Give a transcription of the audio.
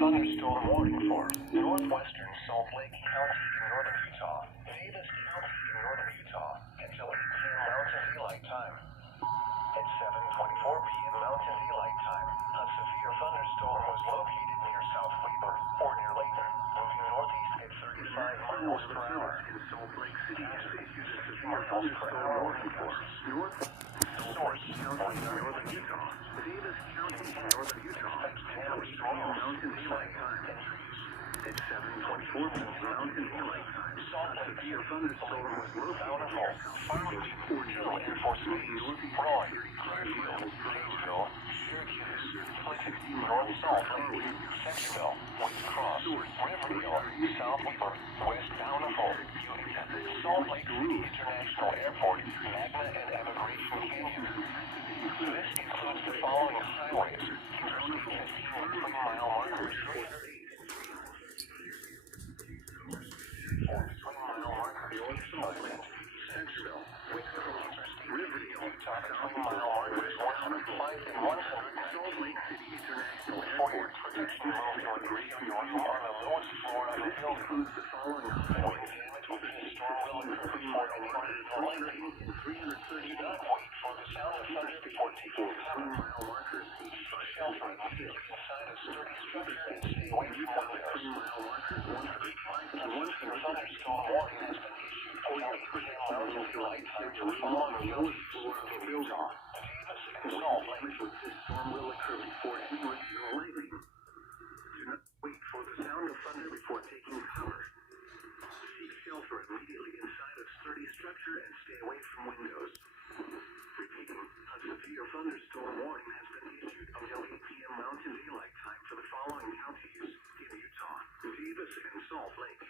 thunderstorm warning for northwestern Salt Lake County in northern Utah, Davis County in northern Utah, until 8 p.m. Mountain Daylight Time. At 7:24 p.m. Mountain Daylight Time, a severe thunderstorm was located near South Weber, or near Layton, moving northeast at 35 miles per hour. In Salt Lake City has issued a 60 severe miles per hour warning for north source County in northern Utah, Davis County in northern Utah, until 8 p.m. Mountain Daylight Time. At 7:24 p.m. Mountain Daylight Time, a severe thunderstorm was located near South Weber, or near Layton, moving northeast at 35 miles per hour. Syracuse, Clinton, North Salt Lake, Centerville, West Cross, Riverdale, South Weber, West Bountiful, Utica, Salt Lake City International Airport, Magna and Emigration Canyon. This includes the following highways: Interstate 15 and 3-mile markers, 3-mile markers, North Salt Lake, Centerville, West Cross, Riverdale, Utah, South 3-mile markers, 105 and 100. Salt Lake City International For Airport, protection move to a great view on the lowest floor of the This building. includes the following highways: Damage will be a storm will occur before anyone is lightning. and 330 Do not wait for the sound of thunder before taking cover. 3-mile markers, Shelter immediately inside a sturdy structure and stay away from windows. 3-mile markers, 135 A severe thunderstorm warning has been issued until 8 p.m. Mountain Daylight Time for the following counties in Utah, Davis, and Salt Lake. damage with this storm will occur before any rain or lightning. Do not wait for the sound of thunder before taking cover. Seek shelter immediately inside a sturdy structure and stay away from windows. Repeating, a severe thunderstorm warning has been issued until 8 p.m. Mountain Daylight Time for the following counties in Utah, Davis, and Salt Lake.